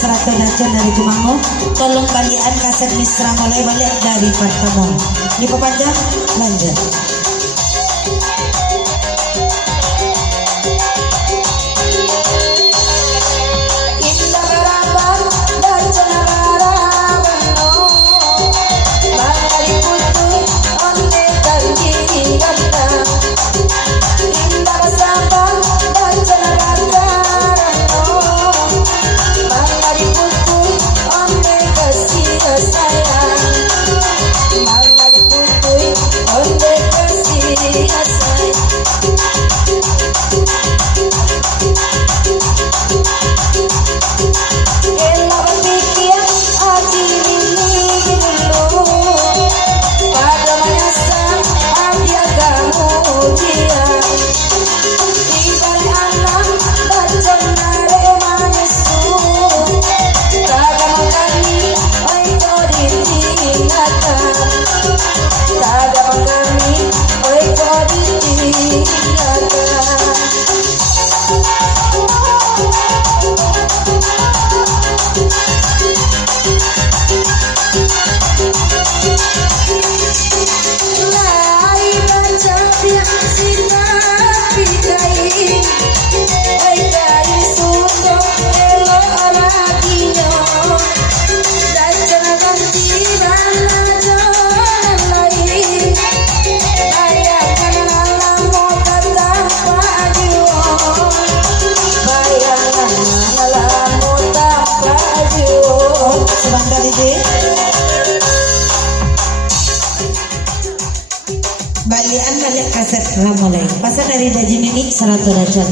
Serato Dacan dari Kumango. Tolong balian kaset Misra mulai balik dari Pertemu. Ini pepanjang lanjut. Balian balik kaset mulai. Pasal dari Daji Mimi Serato Dacan.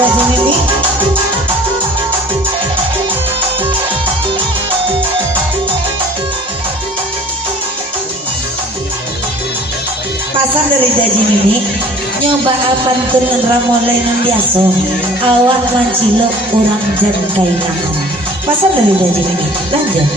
Daji Mimi pasang dari Daji Mimi nyoba apa dengan ramolai nan biasa awak mancilok orang jan kainangan. Pasang dari Daji Mimi lanjut.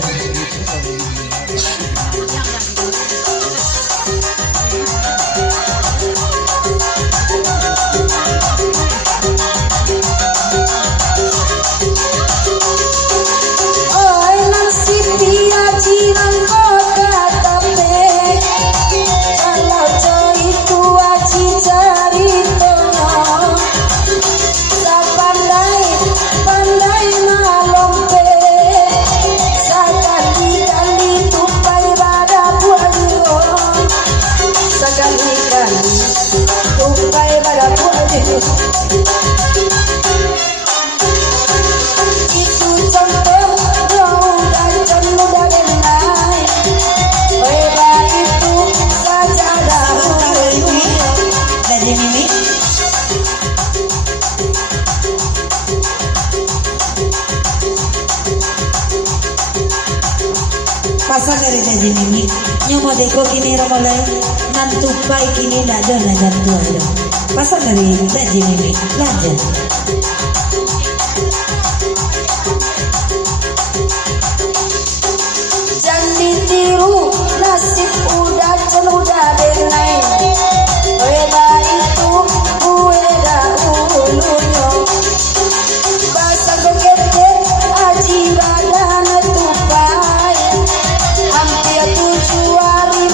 Pasal dari Daji Mimi nyoba deko kini ramolai nan tupai kini ndak ada najan tua ada. Pasal dari Daji Mimi lanjut. Jangan ditiru nasib udah celuda denai. Weda itu weda ulunya. Bahasa begete aji badan tupai. Hampir 7 hari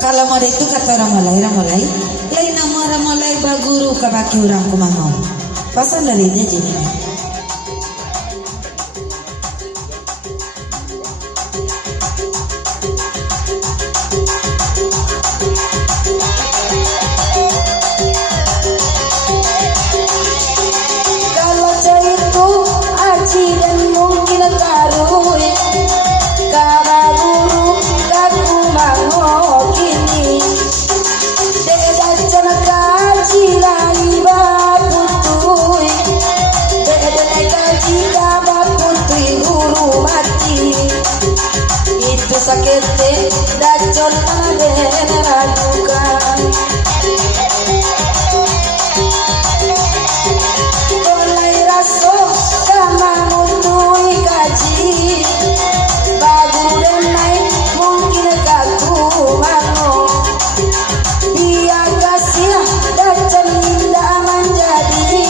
Kalau mau itu kata ramolai lain nama ramolai baguru kabaki orang kumangau pasal dari dia jadi kalau itu aji dan mungkin tarui karena guru kaku mango kini deda kaji lagi baputui deda kaji baputui guru mati itu sakit dacon ada ragukan mulai raso sama mutui kaji bagu dan naik mungkin kaku mango dia kasih dan indah menjadi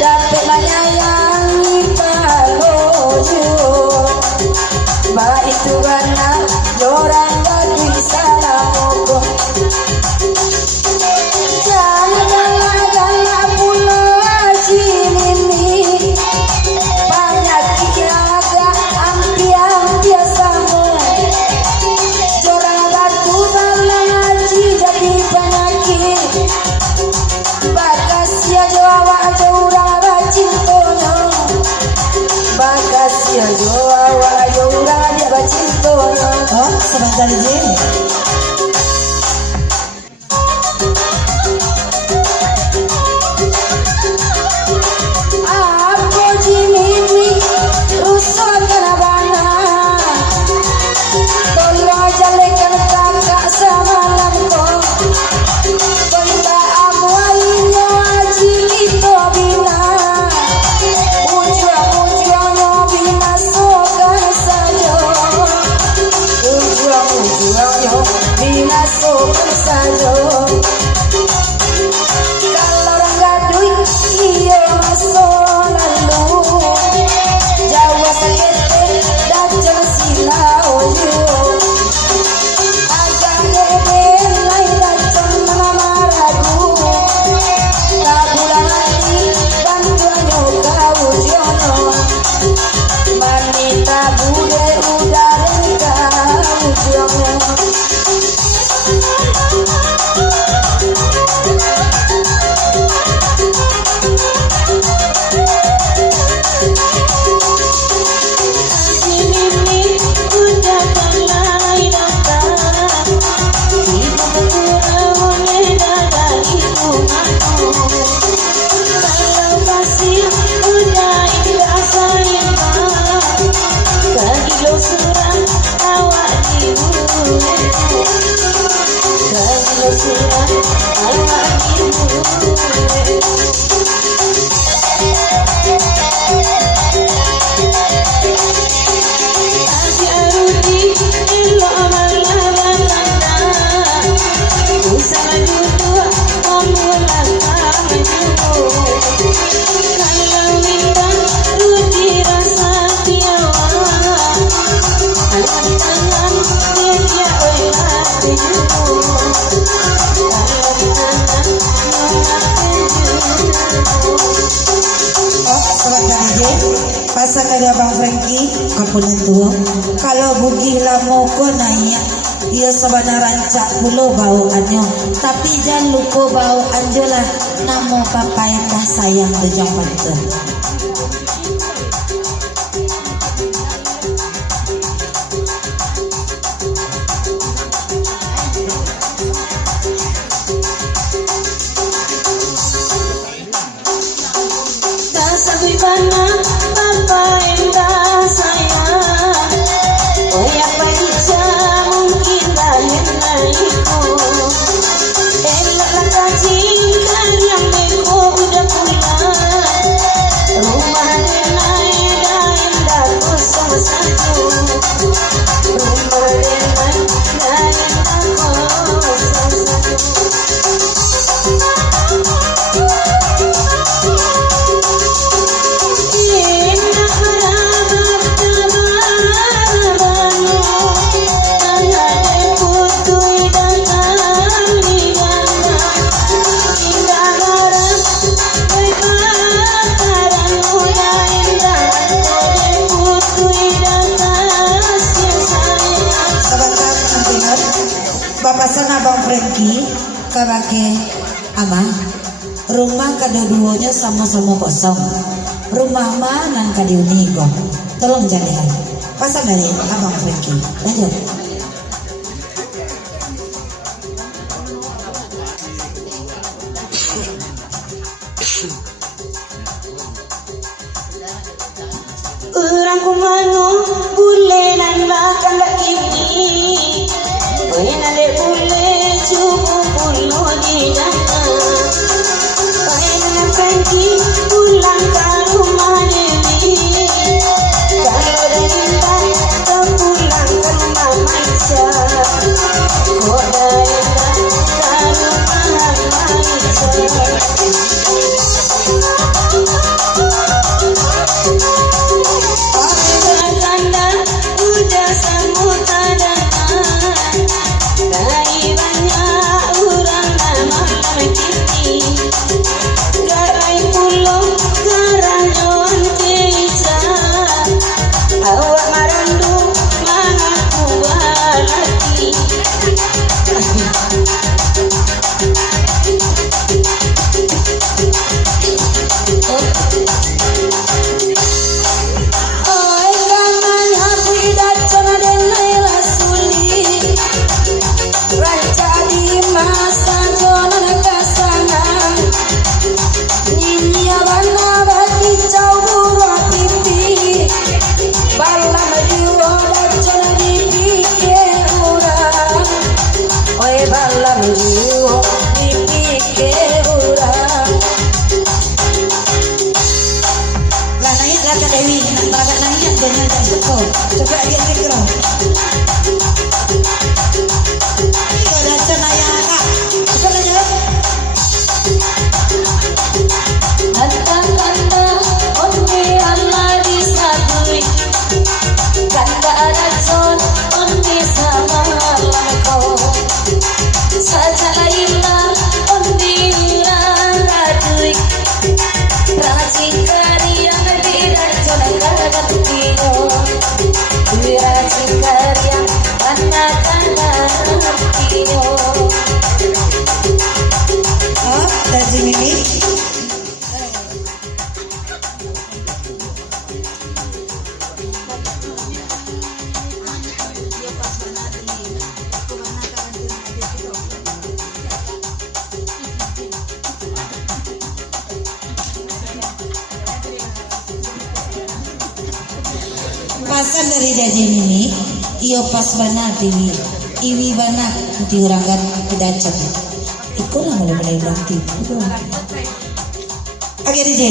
dapat menyayangi palojo ba itu karena orang gak bisa lamogo jangan galak pulau aji ini banyak kiaga ampian sama jorang batu dalam aji jadi penyakit bakas ya jawa jauh bacintono bakas ya jawa jauh dia bacintono oh sebentar Jin aku jimini rusak kenabana tolong jalekan kakak semalam kau Benda amualinya aji kita bina Ujung-ujungnya bina sokan saja Ujung-ujungnya bina sokan saja Kalau orang gaduh iya masuk lalu Jawa sakit dan silau agak gede lain dan mana ragu tak pulang lagi bantuannya kau jono manita bude udara kau jono Pasal kali Abang Frankie kapunan tuh kalau bugih lamo ko nanya ia sabana rancak pulo bau anyo tapi jangan lupa bau anjo lah namo papai kah sayang dejang pantu Sabi pana papa indah sayang oh ya paisa mungkin lain naiku elok lah kajing kalian beko udah pulang papasan abang Frankie kabake ama rumah kedua-duanya sama-sama kosong. Rumah mana kadiunigo tolong jadikan pasan dari abang Frankie lanjut. Urang kumano bulenan makan ini Wenale bule cukup pulo di dana Wenale pergi pulang ke rumah Dewi Kalau daerah kau pulang ke rumah Maisha Kau daerah ke rumah Maisha udah samutaran dari banyak orang nama kiti garai pulau garanjon keisa awak marandu mengaku lagi coba dia mikro ini ada cenaya kak coba lanjut. Kanda onde Allah disabui Kanda racun onde sama lako Sajalaila onde urang radui Racik kariang di racun kagatio Racik kariang anak-anak tio Oh dari Mimi pasan dari Daji Mimi iyo pas bana tiwi iwi bana diurangan kedacap ikut lah mulai-mulai ulang tiwi oke DJ